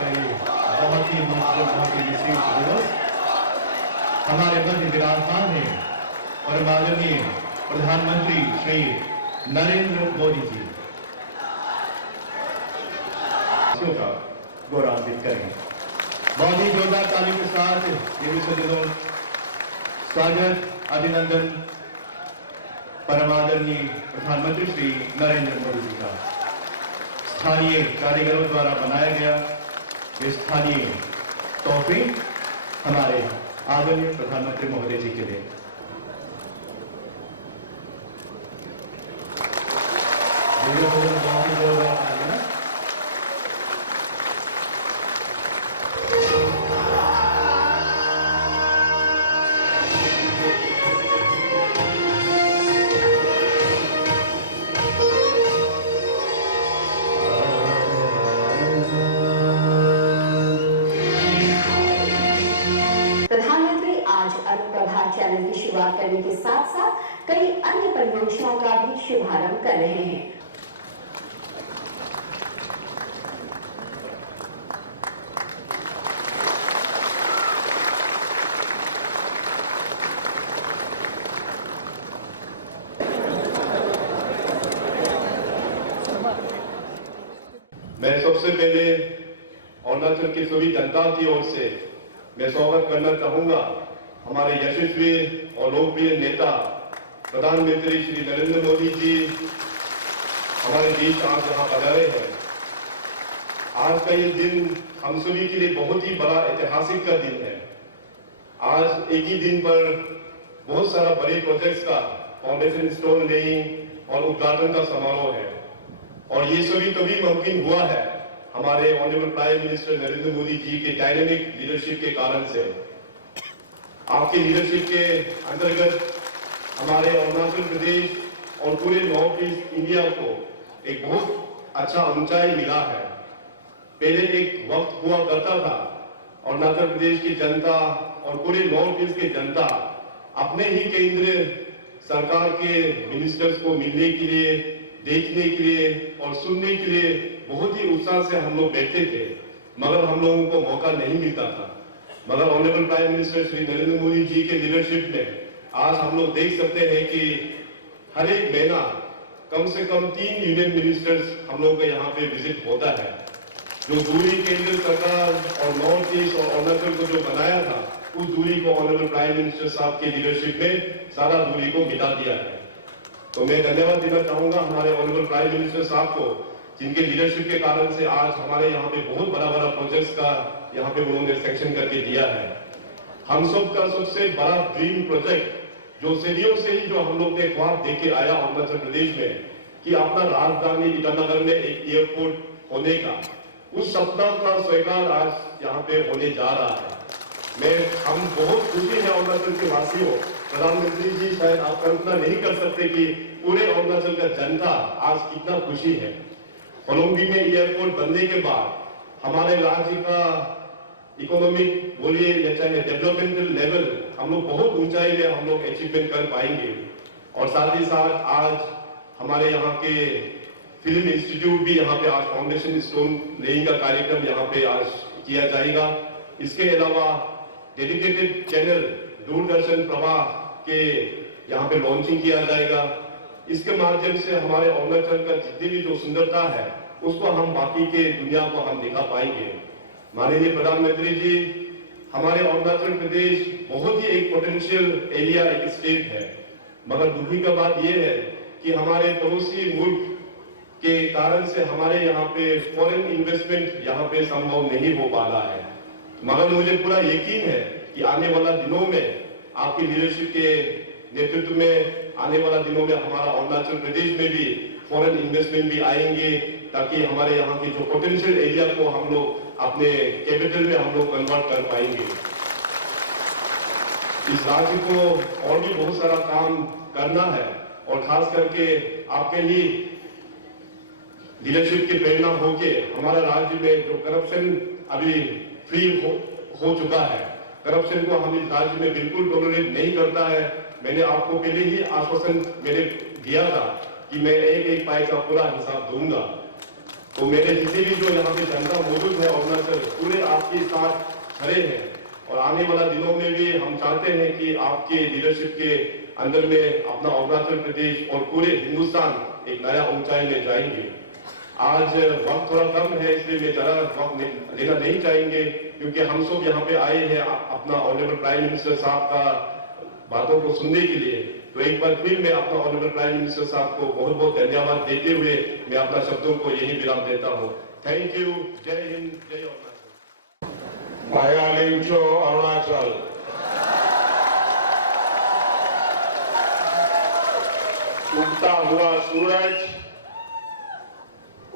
का ये बहुत ही महत्वपूर्ण बहुत ही विशेष दिवस हमारे मध्य विराजमान है और माननीय प्रधानमंत्री श्री नरेंद्र मोदी जी का गौरवान्वित करें। बहुत ही जोरदार ताली के साथ ये भी सज्जनों स्वागत अभिनंदन परमादरणीय प्रधानमंत्री श्री नरेंद्र मोदी जी का स्थानीय कारीगरों द्वारा बनाया गया ये स्थानीय तोहफे हमारे आदरणीय प्रधानमंत्री महोदय जी के लिए। प्रधानमंत्री आज अनुप्रभा चैनल की शुरुआत करने के साथ साथ कई अन्य परियोजनाओं का भी शुभारंभ कर रहे हैं। मैं सबसे पहले अरुणाचल की सभी जनता की ओर से मैं स्वागत करना चाहूंगा हमारे यशस्वी और लोकप्रिय नेता प्रधानमंत्री श्री नरेंद्र मोदी जी हमारे बीच आज यहाँ पधारे हैं। आज का ये दिन हम सभी के लिए बहुत ही बड़ा ऐतिहासिक का दिन है। आज एक ही दिन पर बहुत सारा बड़े प्रोजेक्ट्स का फाउंडेशन स्टोन लेइंग और उद्घाटन का समारोह है और ये सभी तभी मुमकिन हुआ है हमारे honourable prime minister Narendra Modi ji के डायनेमिक लीडरशिप के कारण से। आपके लीडरशिप के अंतर्गत हमारे अरुणाचल प्रदेश और पूरे नॉर्थ ईस्ट इंडिया को एक बहुत अच्छा ऊंचाई मिला है। पहले एक वक्त हुआ करता था अरुणाचल प्रदेश की जनता और पूरे नॉर्थ ईस्ट की जनता अपने ही केंद्र सरकार के मिनिस्टर्स को मिलने के लिए, देखने के लिए और सुनने के लिए बहुत ही उत्साह से हम लोग बैठते थे, मगर हम लोगों को मौका नहीं मिलता था। मगर honourable prime minister Shri Narendra Modi ji के लीडरशिप में आज हम लोग देख सकते हैं कि हर एक महीना कम से कम 3 यूनियन मिनिस्टर्स हम लोग का यहाँ पे विजिट होता है। जो दूरी केंद्र सरकार और नॉर्थ ईस्ट और अरुणाचल को जो बनाया था उस दूरी को ऑनरेबल प्राइम मिनिस्टर साहब के लीडरशिप में सारा दूरी को मिटा दिया है। तो मैं धन्यवाद देना चाहूंगा हमारे ऑनरेबल प्राइम मिनिस्टर साहब को, जिनके लीडरशिप के कारण से आज हमारे यहाँ पे बहुत बड़ा बड़ा प्रोजेक्ट्स का यहाँ पे उन्होंने सेक्शन करके दिया है। हम सब का सबसे बड़ा ड्रीम प्रोजेक्ट जो सदियों से ही जो हम लोग ने ख्वाब देखे आया अरुणाचल प्रदेश में कि अपना राजधानी ईटानगर में एक एयरपोर्ट होने का, उस सपना का स्वीकार आज यहाँ पे होने जा रहा है। हम बहुत खुशी है अरुणाचल के वासियों। प्रधानमंत्री जी शायद आप कल्पना नहीं कर सकते कि पूरे अरुणाचल का जनता आज कितना खुशी है। होलोंगी में एयरपोर्ट बनने के बाद हमारे राज्य का इकोनॉमिक बोलिए या चाहे डेवलपमेंटल लेवल हम लोग बहुत ऊंचाई में हम लोग अचीवमेंट कर पाएंगे। और साथ ही साथ आज हमारे यहाँ के फिल्म इंस्टीट्यूट भी यहाँ पे आज फाउंडेशन स्टोन लेइंग का कार्यक्रम यहाँ पे आज किया जाएगा। इसके अलावा डेडिकेटेड चैनल दूरदर्शन प्रवाह के यहाँ पे लॉन्चिंग किया जाएगा। इसके माध्यम से हमारे अरुणाचल का जितनी भी जो सुंदरता है उसको हम बाकी के दुनिया को हम दिखा पाएंगे। माननीय प्रधानमंत्री जी, हमारे अरुणाचल प्रदेश बहुत ही एक पोटेंशियल एरिया एक स्टेट है, मगर दुखी का बात यह है कि हमारे पड़ोसी मुल्क के कारण से हमारे यहाँ पे फॉरेन इन्वेस्टमेंट यहाँ पे संभव नहीं हो पा रहा है। मगर मुझे पूरा यकीन है कि आने वाला दिनों में आपकी लीडरशिप के नेतृत्व में आने वाला दिनों में हमारा अरुणाचल प्रदेश में भी फॉरेन इन्वेस्टमेंट भी आएंगे, ताकि हमारे यहाँ की जो पोटेंशियल एरिया को हम लोग अपने कैपिटल में हम लोग कन्वर्ट कर पाएंगे। इस राज्य को और भी बहुत सारा काम करना है और खास करके आपके ही लीडरशिप की प्रेरणा होके हमारा राज्य में जो करप्शन अभी फ्री हो चुका है, करप्शन को हम इस राज्य में बिल्कुल टॉलरेट नहीं करता है। मैंने आपको पहले ही आश्वासन मैंने दिया था कि मैं एक एक पाई का पूरा हिसाब दूंगा। तो मेरे जितने भी जो यहाँ पे जनता मौजूद है अरुणाचल पूरे आपके साथ खड़े हैं और आने वाला दिनों में भी हम चाहते हैं कि आपके लीडरशिप के अंदर में अपना अरुणाचल प्रदेश और पूरे हिंदुस्तान एक नया ऊंचाई में जाएंगे। आज वक्त थोड़ा कम है इसलिए मैं ज्यादा वक्त लेना नहीं चाहेंगे क्योंकि हम सब यहाँ पे आए हैं अपना ऑनरेबल प्राइम मिनिस्टर साहब का बातों को सुनने के लिए। तो एक बार फिर मैं अपना ऑनरेबल प्राइम मिनिस्टर साहब को बहुत बहुत धन्यवाद देते हुए मैं अपना शब्दों को यही विराम देता हूँ। Thank you. जय हिंद, जय अरुणाचल। Payalicho Arunachal. उगता हुआ सूरज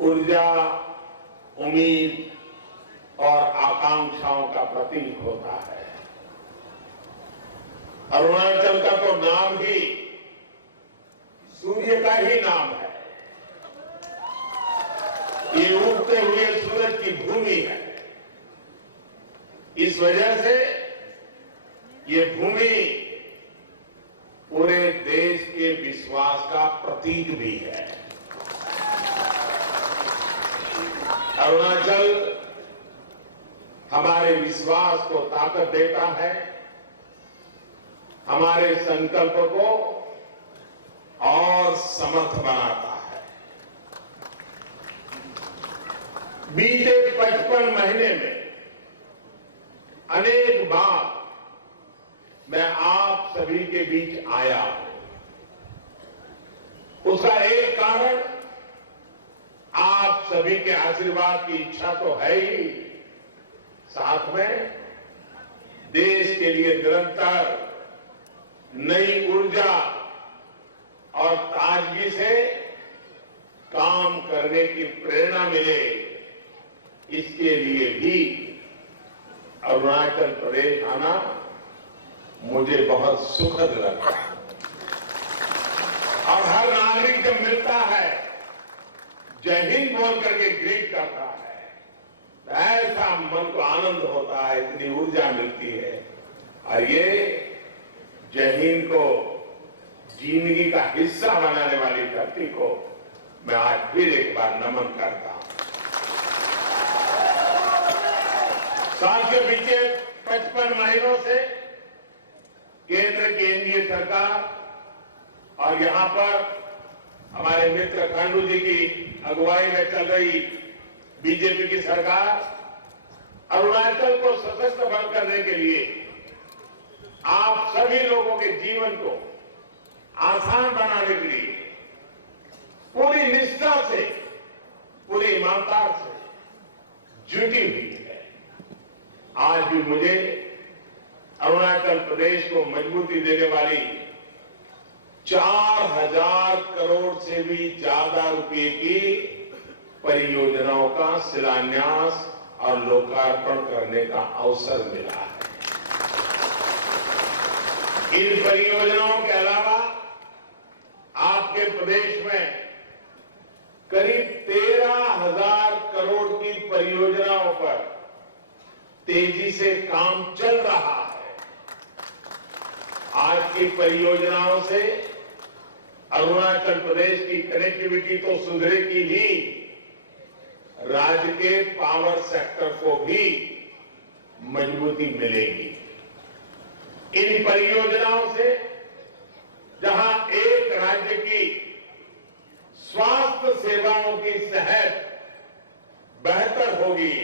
ऊर्जा, उम्मीद और आकांक्षाओं का प्रतीक होता है। अरुणाचल का तो नाम ही सूर्य का ही नाम है। ये उगते हुए सूरज की भूमि है। इस वजह से ये भूमि पूरे देश के विश्वास का प्रतीक भी है। अरुणाचल हमारे विश्वास को ताकत देता है, हमारे संकल्प को और समर्थ बनाता है। बीते 55 महीने में अनेक बार मैं आप सभी के बीच आया हूं। उसका एक कारण आप सभी के आशीर्वाद की इच्छा तो है ही, साथ में देश के लिए निरंतर नई ऊर्जा और ताजगी से काम करने की प्रेरणा मिले, इसके लिए भी अरुणाचल प्रदेश आना मुझे बहुत सुखद लगा। और हर नागरिक जब मिलता है, जय हिंद बोल करके ग्रीट करता है, तो ऐसा मन को आनंद होता है, इतनी ऊर्जा मिलती है। और ये जय हिंद को जिंदगी का हिस्सा बनाने वाली धरती को मैं आज फिर एक बार नमन करता हूं। साथियों, बीते 55 महीनों से केंद्र की एनडीए सरकार और यहां पर हमारे मित्र खांडू जी की अगुवाई में चल रही बीजेपी की सरकार अरुणाचल को सशक्त बंद करने के लिए, आप सभी लोगों के जीवन को आसान बनाने के लिए पूरी निष्ठा से, पूरी ईमानदार से जुटी हुई है। आज भी मुझे अरुणाचल प्रदेश को मजबूती देने वाली 4000 करोड़ से भी ज्यादा रुपए की परियोजनाओं का शिलान्यास और लोकार्पण करने का अवसर मिला है। इन परियोजनाओं के अलावा आपके प्रदेश में करीब 13,000 करोड़ की परियोजनाओं पर तेजी से काम चल रहा है। आज की परियोजनाओं से अरुणाचल प्रदेश की कनेक्टिविटी तो सुधरेगी ही, राज्य के पावर सेक्टर को भी मजबूती मिलेगी। इन परियोजनाओं से जहां एक राज्य की स्वास्थ्य सेवाओं की सेहत बेहतर होगी,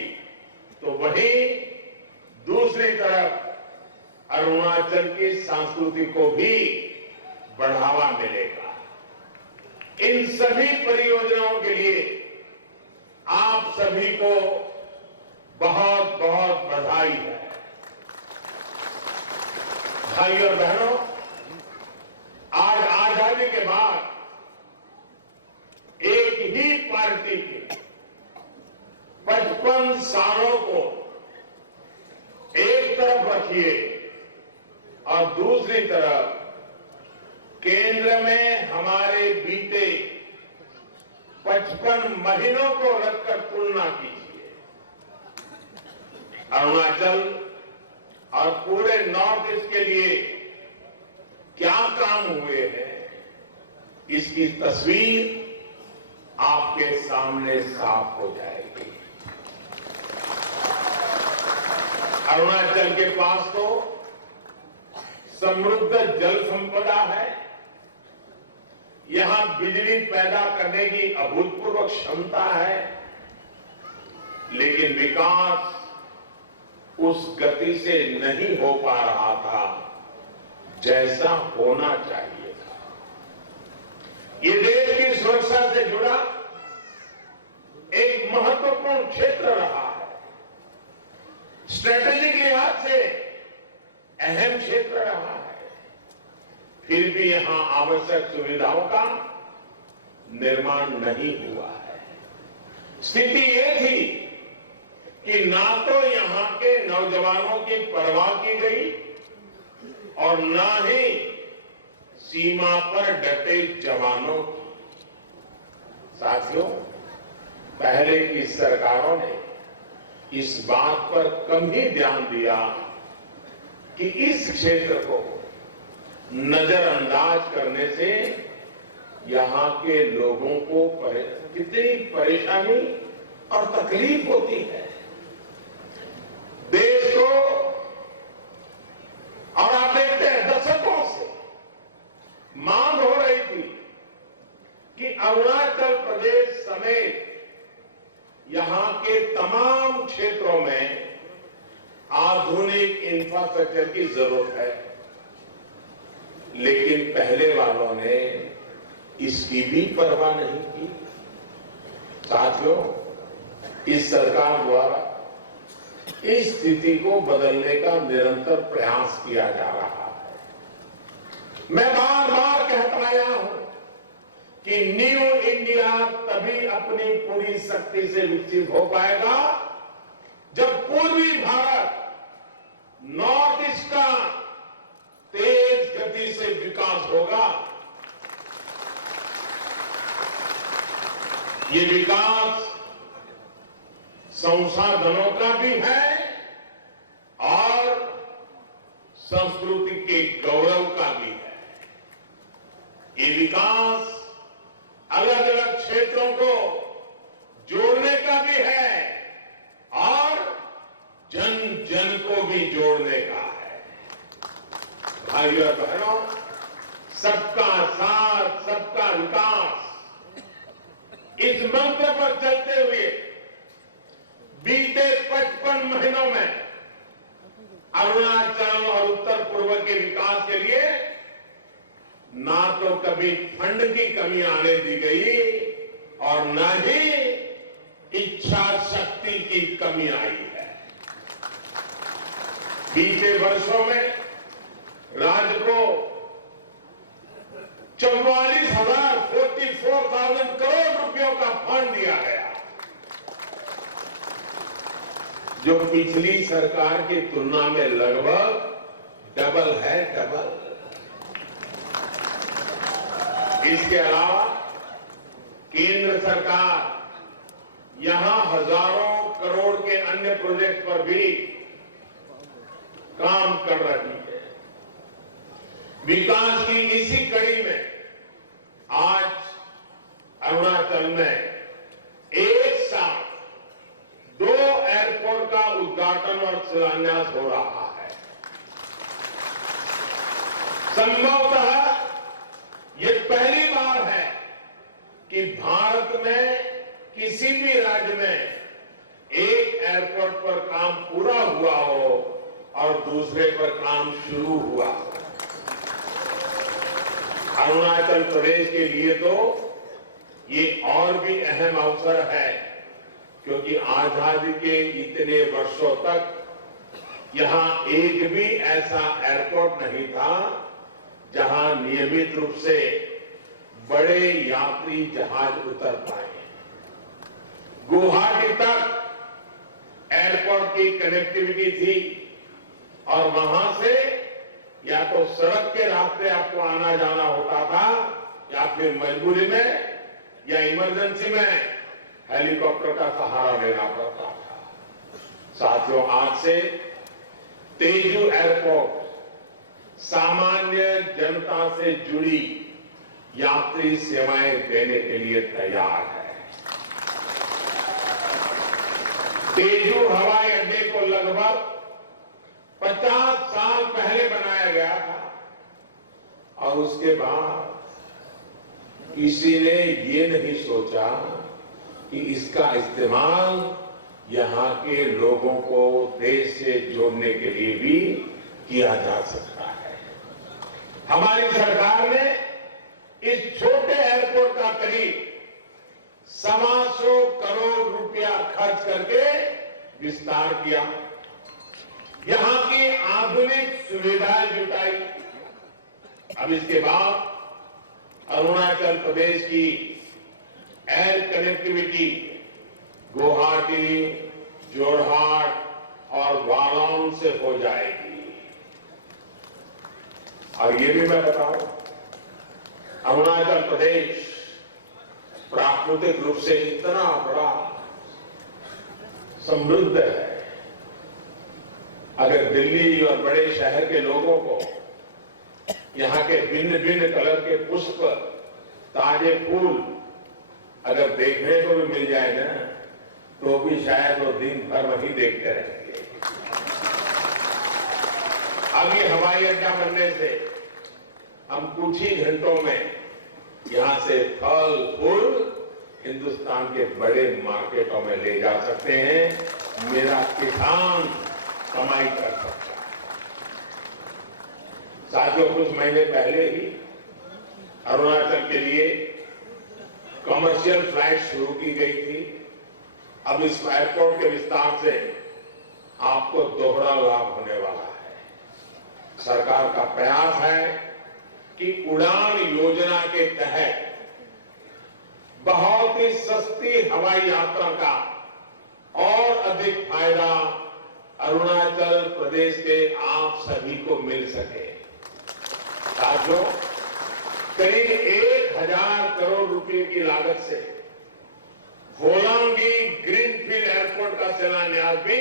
तो वहीं दूसरी तरफ अरुणाचल की संस्कृति को भी बढ़ावा मिलेगा। इन सभी परियोजनाओं के लिए आप सभी को बहुत बहुत बधाई है। भाई और बहनों, आज आजादी के बाद एक ही पार्टी के 55 सालों को एक तरफ रखिए और दूसरी तरफ केंद्र में हमारे बीते 55 महीनों को रखकर तुलना कीजिए। अरुणाचल और पूरे नॉर्थ ईस्ट के लिए क्या काम हुए हैं, इसकी तस्वीर आप आपके सामने साफ हो जाएगी। अरुणाचल के पास तो समृद्ध जल संपदा है, यहां बिजली पैदा करने की अभूतपूर्व क्षमता है, लेकिन विकास उस गति से नहीं हो पा रहा था जैसा होना चाहिए था। ये देश की सुरक्षा से जुड़ा एक महत्वपूर्ण क्षेत्र रहा है, स्ट्रेटेजिक लिहाज से अहम क्षेत्र रहा है, फिर भी यहां आवश्यक सुविधाओं का निर्माण नहीं हुआ है। स्थिति ये थी कि ना तो यहां के नौजवानों की परवाह की गई और ना ही सीमा पर डटे जवानों की। साथियों, पहले की सरकारों ने इस बात पर कम ही ध्यान दिया कि इस क्षेत्र को नजरअंदाज करने से यहां के लोगों को कितनी परेशानी और तकलीफ होती है। देश को, और आप देखते हैं दशकों से मांग हो रही थी कि अरुणाचल प्रदेश समेत यहां के तमाम क्षेत्रों में आधुनिक इंफ्रास्ट्रक्चर की जरूरत है, लेकिन पहले वालों ने इसकी भी परवाह नहीं की। साथियों, इस सरकार द्वारा इस स्थिति को बदलने का निरंतर प्रयास किया जा रहा है। मैं बार बार कहता आया हूं कि न्यू इंडिया तभी अपनी पूरी शक्ति से विकसित हो पाएगा जब पूर्वी भारत नॉर्थ ईस्ट का तेज गति से विकास होगा। ये विकास संसाधनों का भी है और संस्कृति के गौरव का भी है। ये विकास अलग अलग क्षेत्रों को जोड़ने का भी है और जन जन को भी जोड़ने का है। भाइयों और बहनों, सबका साथ सबका विकास, इस मंत्र पर चलते हुए बीते 55 महीनों में अरुणाचल और उत्तर पूर्व के विकास के लिए ना तो कभी फंड की कमी आने दी गई और न ही इच्छा शक्ति की कमी आई है। बीते वर्षों में राज्य को 44,000 करोड़ रुपयों का फंड दिया गया, जो पिछली सरकार की तुलना में लगभग डबल है, डबल। इसके अलावा केंद्र सरकार यहां हजारों करोड़ के अन्य प्रोजेक्ट पर भी काम कर रही है। विकास की इसी कड़ी में आज अरुणाचल में एक साथ 2 एयरपोर्ट का उद्घाटन और शिलान्यास हो रहा है। संभवतः ये पहली बार है कि भारत में किसी भी राज्य में एक एयरपोर्ट पर काम पूरा हुआ हो और दूसरे पर काम शुरू हुआ हो। अरुणाचल प्रदेश के लिए तो ये और भी अहम अवसर है, क्योंकि आजादी के इतने वर्षों तक यहां एक भी ऐसा एयरपोर्ट नहीं था जहां नियमित रूप से बड़े यात्री जहाज उतर पाए। गुवाहाटी तक एयरपोर्ट की कनेक्टिविटी थी और वहां से या तो सड़क के रास्ते आपको आना जाना होता था या फिर मजबूरी में या इमरजेंसी में हेलीकॉप्टर का सहारा लेना पड़ता था। साथियों, आज से तेजू एयरपोर्ट सामान्य जनता से जुड़ी यात्री सेवाएं देने के लिए तैयार है। तेजू हवाई अड्डे को लगभग 50 साल पहले बनाया गया था और उसके बाद किसी ने ये नहीं सोचा कि इसका इस्तेमाल यहां के लोगों को देश से जोड़ने के लिए भी किया जा सकता है। हमारी सरकार ने इस छोटे एयरपोर्ट का करीब 125 करोड़ रुपया खर्च करके विस्तार किया, यहां की आधुनिक सुविधाएं जुटाई। अब इसके बाद अरुणाचल प्रदेश की एयर कनेक्टिविटी गुवाहाटी, जोरहाट और वालोंग से हो जाएगी। और ये भी मैं बताऊं, अरुणाचल प्रदेश प्राकृतिक रूप से इतना बड़ा समृद्ध है। अगर दिल्ली और बड़े शहर के लोगों को यहाँ के भिन्न भिन्न कलर के पुष्प, ताजे फूल अगर देखने को भी मिल जाए ना, तो भी शायद वो दिन भर वहीं देखते रहेंगे। अब ये हवाई अड्डा बनने से हम कुछ ही घंटों में यहां से फल फूल हिंदुस्तान के बड़े मार्केटों में ले जा सकते हैं। मेरा किसान कमाई कर सकता है। साथियों, कुछ महीने पहले ही अरुणाचल के लिए कमर्शियल फ्लाइट शुरू की गई थी। अब इस एयरपोर्ट के विस्तार से आपको दोहरा लाभ होने वाला है। सरकार का प्रयास है कि उड़ान योजना के तहत बहुत ही सस्ती हवाई यात्रा का और अधिक फायदा अरुणाचल प्रदेश के आप सभी को मिल सके। साथियों, करीब 1000 करोड़ रुपए की लागत से होलांगी ग्रीनफील्ड एयरपोर्ट का शिलान्यास भी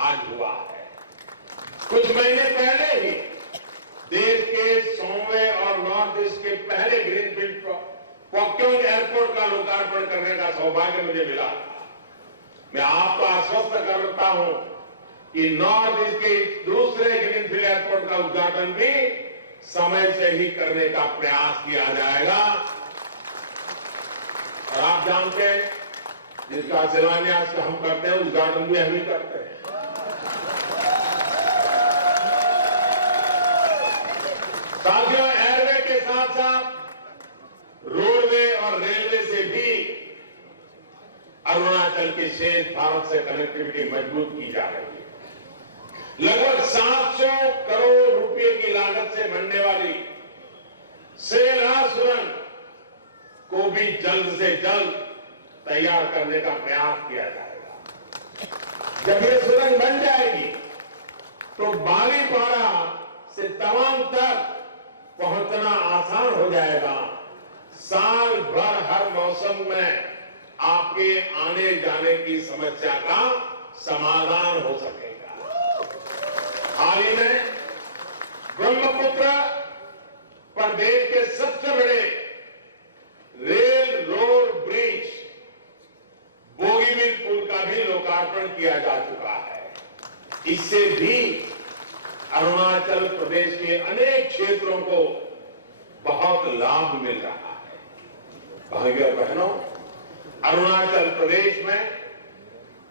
आज हुआ है। कुछ महीने पहले ही देश के 100वें और नॉर्थ ईस्ट के पहले ग्रीनफील्ड पॉक्योंग एयरपोर्ट का लोकार्पण करने का सौभाग्य मुझे मिला। मैं आपको आश्वस्त करता हूं कि नॉर्थ ईस्ट के दूसरे ग्रीनफील्ड एयरपोर्ट का उद्घाटन भी समय से ही करने का प्रयास किया जाएगा। और आप जानते हैं, जिसका शिलान्यास हम करते हैं उद्घाटन भी हम ही करते हैं। साथियों, एयरवे के साथ साथ रोडवे और रेलवे से भी अरुणाचल के शेष भारत से कनेक्टिविटी मजबूत की जा रही है। लगभग 700 करोड़ रुपए की लागत से बनने वाली सेला सुरंग को भी जल्द से जल्द तैयार करने का प्रयास किया जाएगा। जब ये सुरंग बन जाएगी तो बालीपाड़ा से तवांग तक पहुंचना आसान हो जाएगा। साल भर हर मौसम में आपके आने जाने की समस्या का समाधान हो सकेगा। हाल ही में ब्रह्मपुत्र पर देश के सबसे बड़े रेल रोड ब्रिज बोगीबील पुल का भी लोकार्पण किया जा चुका है। इससे भी अरुणाचल प्रदेश के अनेक क्षेत्रों को बहुत लाभ मिल रहा है। भाइयों और बहनों, अरुणाचल प्रदेश में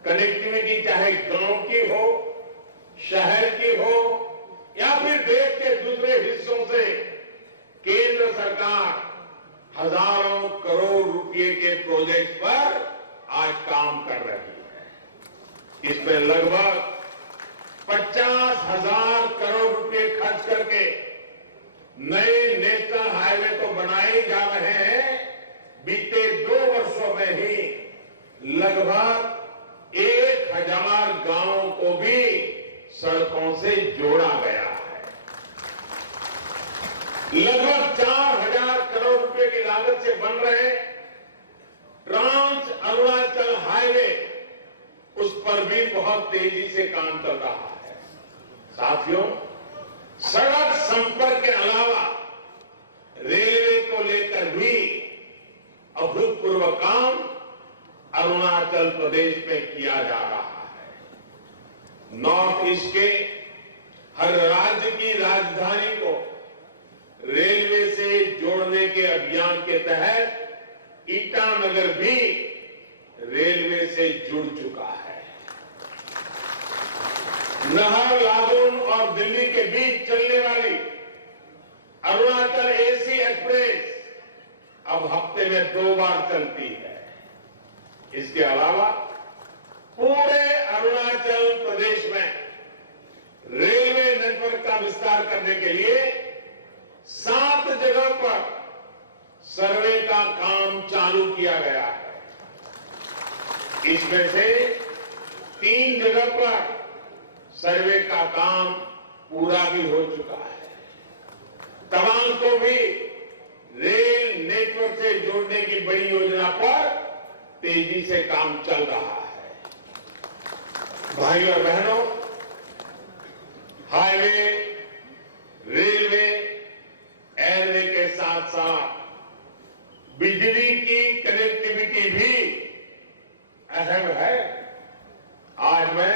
कनेक्टिविटी चाहे गांव की हो, शहर की हो या फिर देश के दूसरे हिस्सों से, केंद्र सरकार हजारों करोड़ रुपए के प्रोजेक्ट पर आज काम कर रही है। इसमें लगभग 50,000 करोड़ रुपए खर्च करके नए नेशनल हाईवे तो बनाए जा रहे हैं। बीते 2 वर्षों में ही लगभग 1000 गांवों को भी सड़कों से जोड़ा गया है। लगभग 4000 करोड़ रुपए की लागत से बन रहे ट्रांस अरुणाचल हाईवे, उस पर भी बहुत तेजी से काम चल रहा है। साथियों, सड़क संपर्क के अलावा रेलवे को लेकर भी अभूतपूर्व काम अरुणाचल प्रदेश में किया जा रहा है। नॉर्थ ईस्ट के हर राज्य की राजधानी को रेलवे से जोड़ने के अभियान के तहत ईटानगर भी रेलवे से जुड़ चुका है। नाहरलागुन और दिल्ली के बीच चलने वाली अरुणाचल एसी एक्सप्रेस अब हफ्ते में 2 बार चलती है। इसके अलावा पूरे अरुणाचल प्रदेश में रेलवे नेटवर्क का विस्तार करने के लिए 7 जगह पर सर्वे का काम चालू किया गया है। इसमें से 3 जगह पर सर्वे का काम पूरा भी हो चुका है। तवांग को भी रेल नेटवर्क से जोड़ने की बड़ी योजना पर तेजी से काम चल रहा है। भाइयों और बहनों, हाईवे, रेलवे, एयरवे के साथ साथ बिजली की कनेक्टिविटी भी अहम है। आज मैं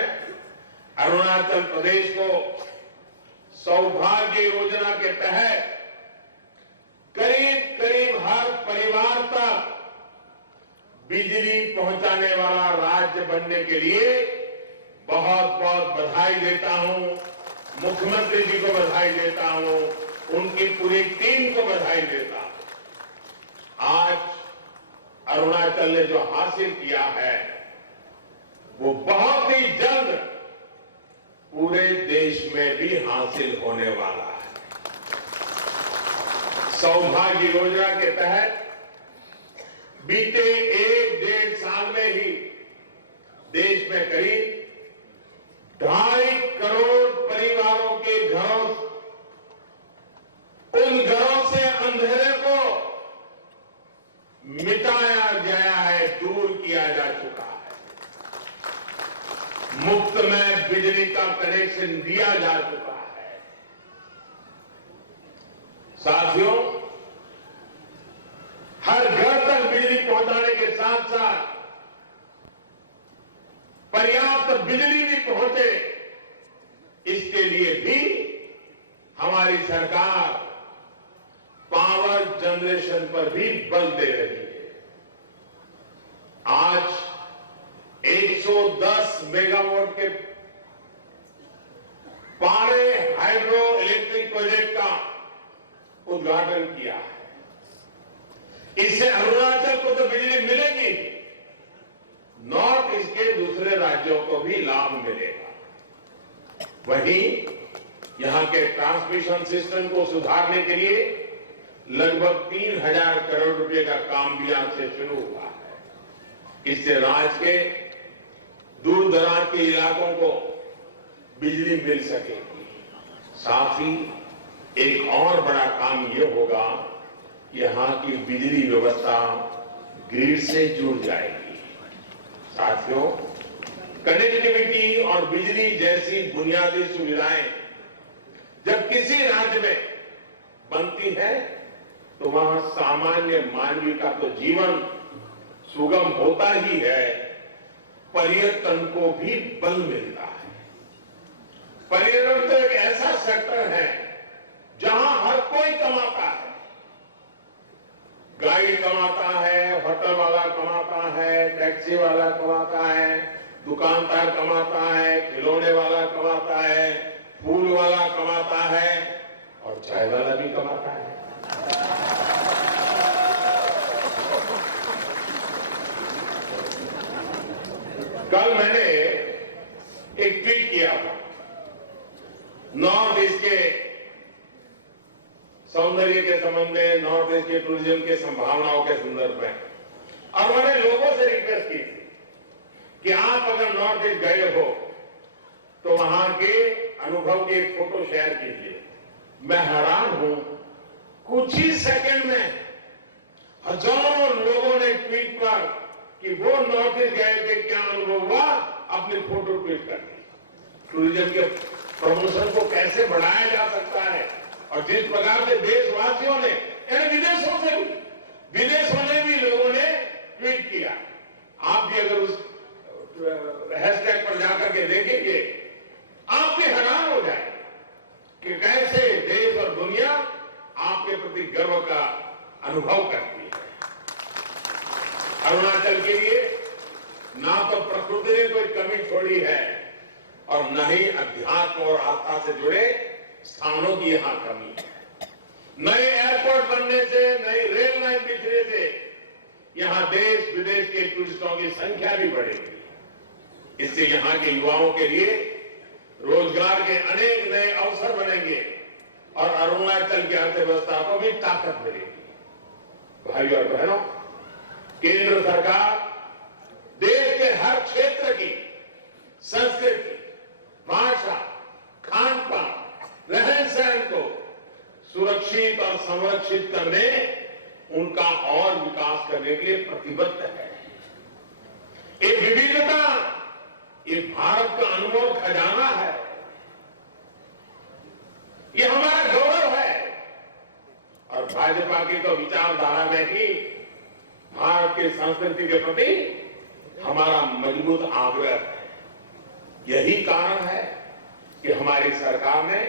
अरुणाचल प्रदेश को सौभाग्य योजना के तहत करीब करीब हर परिवार तक बिजली पहुंचाने वाला राज्य बनने के लिए बहुत बहुत बधाई देता हूं। मुख्यमंत्री जी को बधाई देता हूं, उनकी पूरी टीम को बधाई देता हूं। आज अरुणाचल ने जो हासिल किया है वो बहुत ही जल्द पूरे देश में भी हासिल होने वाला है। सौभाग्य योजना के तहत बीते 1-1.5 साल में ही देश में करीब 2.5 करोड़ परिवारों के उन घरों से अंधेरे को मिटाया गया है, दूर किया जा चुका है। मुफ्त में बिजली का कनेक्शन दिया जा चुका है। साथियों, हर घर तक बिजली पहुंचाने के साथ साथ पर्याप्त बिजली भी पहुंचे, इसके लिए भी हमारी सरकार पावर जनरेशन पर भी बल दे रही है। आज 110 मेगावाट के पारे हाइड्रो इलेक्ट्रिक प्रोजेक्ट का उद्घाटन किया है। इससे अरुणाचल को तो बिजली मिलेगी, नॉर्थ ईस्ट के दूसरे राज्यों को भी लाभ मिलेगा। वहीं यहां के ट्रांसमिशन सिस्टम को सुधारने के लिए लगभग 3,000 करोड़ रुपए का काम भी आज से शुरू हुआ है। इससे राज्य के दूर दराज के इलाकों को बिजली मिल सकेगी। साथ ही एक और बड़ा काम ये होगा, यहां की बिजली व्यवस्था ग्रिड से जुड़ जाएगी। साथियों, कनेक्टिविटी और बिजली जैसी बुनियादी सुविधाएं जब किसी राज्य में बनती है तो वहां सामान्य मानवीय का तो जीवन सुगम होता ही है, पर्यटन को भी बल मिलता है। पर्यटन तो एक ऐसा सेक्टर है जहां हर कोई कमाता है। गाइड कमाता है, होटल वाला कमाता है, टैक्सी वाला कमाता है, दुकानदार कमाता है, खिलौने वाला कमाता है, फूल वाला कमाता है और चाय वाला भी कमाता है। कल मैंने एक ट्वीट किया था नॉर्थ ईस्ट के सौंदर्य के संबंध में, नॉर्थ ईस्ट के टूरिज्म के संभावनाओं के संदर्भ में, और मैंने लोगों से रिक्वेस्ट की थी कि आप अगर नॉर्थ ईस्ट गए हो तो वहां के अनुभव की एक फोटो शेयर कीजिए। मैं हैरान हूं, कुछ ही सेकंड में हजारों लोगों ने ट्वीट पर कि वो नॉर्थ ईस्ट गए थे, क्या अनुभव हुआ, अपनी फोटो ट्वीट कर दी। टूरिज्म के प्रमोशन को कैसे बढ़ाया जा सकता है, और जिस प्रकार से देशवासियों ने, विदेशों ने भी लोगों ने ट्वीट किया। आप भी अगर उस हैशटैग पर जाकर के देखेंगे अनुभव करती है। अरुणाचल के लिए ना तो प्रकृति ने कोई कमी छोड़ी है और न ही अध्यात्म और आस्था से जुड़े स्थानों की यहां कमी है। नए एयरपोर्ट बनने से, नई रेल लाइन बिछने से यहां देश विदेश के टूरिस्टों की संख्या भी बढ़ेगी। इससे यहां के युवाओं के लिए रोजगार के अनेक नए अवसर बनेंगे और अरुणाचल की अर्थव्यवस्था को भी ताकत मिलेगी। भाइयों और बहनों, केंद्र सरकार देश के हर क्षेत्र की संस्कृति, भाषा, खान पान, रहन सहन को सुरक्षित और संरक्षित करने, उनका और विकास करने के लिए प्रतिबद्ध है। ये विविधता, ये भारत का अनमोल खजाना है, ये हमारा गौरव है। और भाजपा की तो विचारधारा में ही भारत की संस्कृति के प्रति हमारा मजबूत आग्रह है। यही कारण है कि हमारी सरकार ने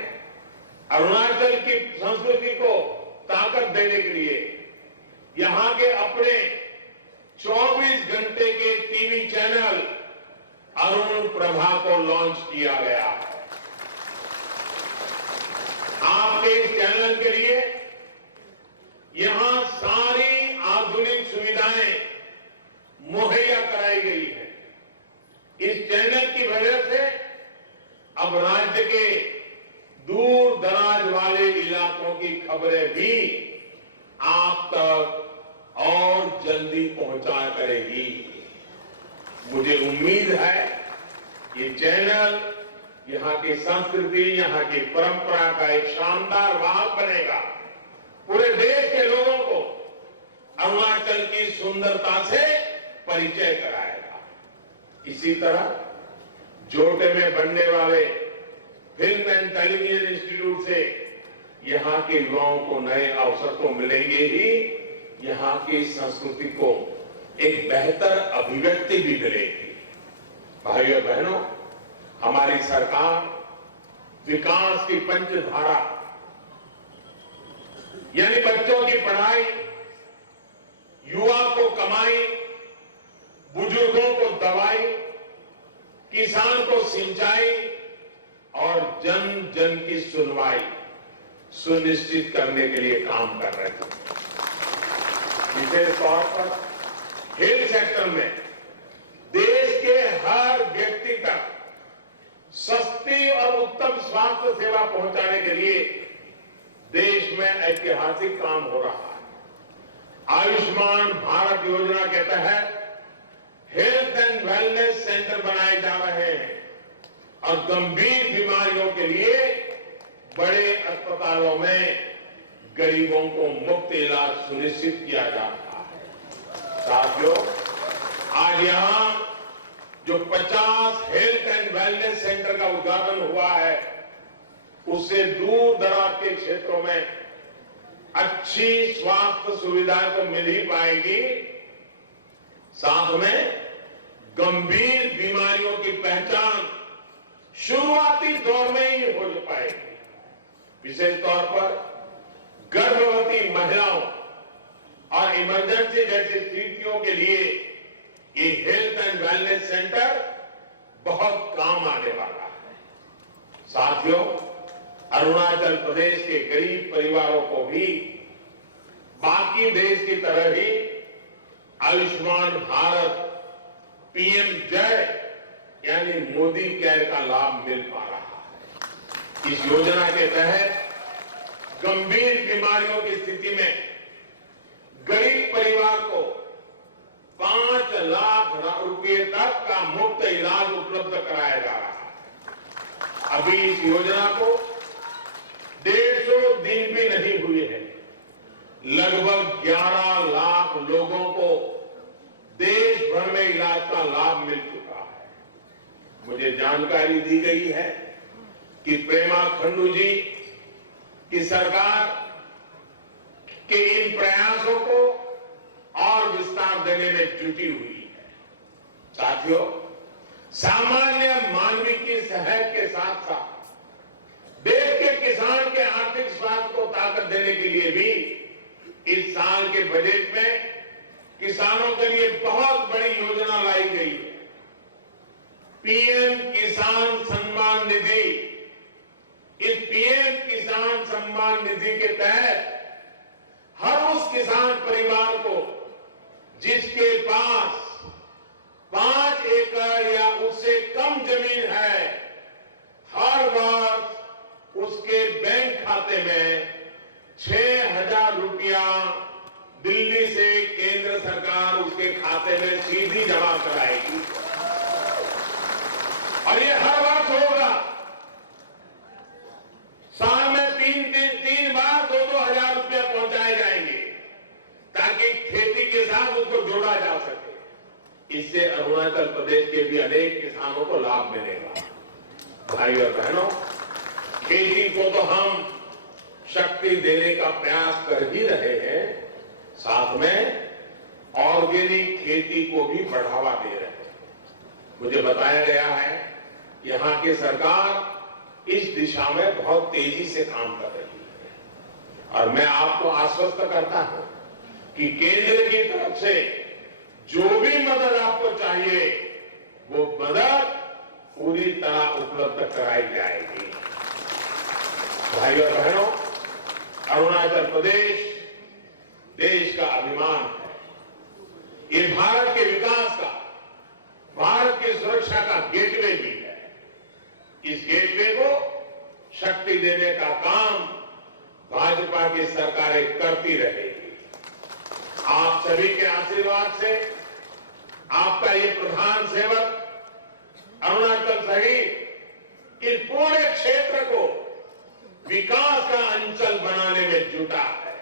अरुणाचल की संस्कृति को ताकत देने के लिए यहां के अपने 24 घंटे के टीवी चैनल अरुण प्रभा को लॉन्च किया गया है। आपके इस चैनल के लिए यहां सारी आधुनिक सुविधाएं मुहैया कराई गई है। इस चैनल की वजह से अब राज्य के दूर दराज वाले इलाकों की खबरें भी आप तक और जल्दी पहुंचा करेगी। मुझे उम्मीद है ये चैनल यहां की संस्कृति, यहां की परंपरा का एक शानदार वाहक बनेगा। पूरे देश के लोगों को अरुणाचल की सुंदरता से परिचय कराएगा। इसी तरह जोटे में बनने वाले फिल्म एंड टेलीविजन इंस्टीट्यूट से यहां के युवाओं को नए अवसर तो मिलेंगे ही, यहां की संस्कृति को एक बेहतर अभिव्यक्ति भी मिलेगी। भाइयों बहनों, हमारी सरकार विकास की पंचधारा यानी बच्चों की पढ़ाई, युवा को कमाई, बुजुर्गों को दवाई, किसान को सिंचाई और जन जन की सुनवाई सुनिश्चित करने के लिए काम कर रहे हैं। विशेष तौर पर हेल्थ सेक्टर में देश के हर व्यक्ति तक सस्ती और उत्तम स्वास्थ्य सेवा पहुंचाने के लिए देश में ऐतिहासिक काम हो रहा है। आयुष्मान भारत योजना के तहत हेल्थ एंड वेलनेस सेंटर बनाए जा रहे हैं और गंभीर बीमारियों के लिए बड़े अस्पतालों में गरीबों को मुफ्त इलाज सुनिश्चित किया जा रहा है। साथियों, आज यहां जो 50 हेल्थ एंड वेलनेस सेंटर का उद्घाटन हुआ है, उससे दूर दराज के क्षेत्रों में अच्छी स्वास्थ्य सुविधाएं तो मिल ही पाएगी, साथ में गंभीर बीमारियों की पहचान शुरुआती दौर में ही हो पाएगी। विशेष तौर पर गर्भवती महिलाओं और इमरजेंसी जैसी स्थितियों के लिए ये हेल्थ एंड वेलनेस सेंटर बहुत काम आने वाला है। साथियों, अरुणाचल प्रदेश के गरीब परिवारों को भी बाकी देश की तरह ही आयुष्मान भारत पीएम जय यानी मोदी केयर का लाभ मिल पा रहा है। इस योजना के तहत गंभीर बीमारियों की स्थिति में गरीब परिवार को 5 लाख रुपए तक का मुफ्त इलाज उपलब्ध कराया जा रहा है। अभी इस योजना को 150 दिन भी नहीं हुए हैं, लगभग 11 लाख लोगों को देश भर में इलाज का लाभ मिल चुका है। मुझे जानकारी दी गई है कि पेमा खंडू जी की सरकार के इन प्रयासों को और विस्तार देने में जुटी हुई है। साथियों, सामान्य मानवी की सेहत के साथ साथ देश के किसान के आर्थिक स्वास्थ्य को ताकत देने के लिए भी इस साल के बजट में किसानों के लिए बहुत बड़ी योजना लाई गई है। पीएम किसान सम्मान निधि। इस पीएम किसान सम्मान निधि के तहत हर उस किसान परिवार को जिसके पास 5 एकड़ या उससे कम जमीन है, हर वर्ष उसके बैंक खाते में 6,000 रुपया दिल्ली से केंद्र सरकार उसके खाते में सीधी जमा कराएगी और ये हर वर्ष होगा। साल में तीन बार 2-2 हजार रुपया पहुंचाए जाएंगे ताकि खेती के साथ उसको जोड़ा जा सके। इससे अरुणाचल प्रदेश के भी अनेक किसानों को लाभ मिलेगा। भाई और बहनों, खेती को तो हम शक्ति देने का प्रयास कर ही रहे हैं, साथ में ऑर्गेनिक खेती को भी बढ़ावा दे रहे हैं। मुझे बताया गया है कि यहाँ की सरकार इस दिशा में बहुत तेजी से काम कर रही है और मैं आपको आश्वस्त करता हूं कि केंद्र की तरफ से जो भी मदद आपको चाहिए वो मदद पूरी तरह उपलब्ध कराई जाएगी। भाइयों और बहनों, अरुणाचल प्रदेश देश का अभिमान है। ये भारत के विकास का, भारत की सुरक्षा का गेटवे भी है। इस गेटवे को शक्ति देने का काम भाजपा की सरकारें करती रहेगी। आप सभी के आशीर्वाद से आपका ये प्रधान सेवक अरुणाचल सहित इस पूरे क्षेत्र को विकास का अंचल बनाने में जुटा है।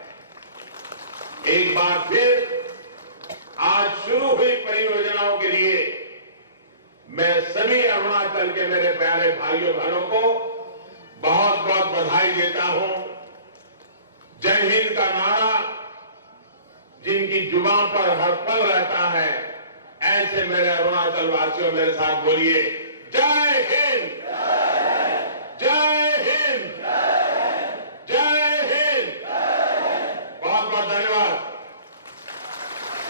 एक बार फिर आज शुरू हुई परियोजनाओं के लिए मैं सभी अरुणाचल के मेरे प्यारे भाइयों बहनों को बहुत बहुत बधाई देता हूं। जय हिंद का नारा जिनकी जुबान पर हर पल रहता है, ऐसे मेरे अरुणाचल वासियों मेरे साथ बोलिए, जय हिंद।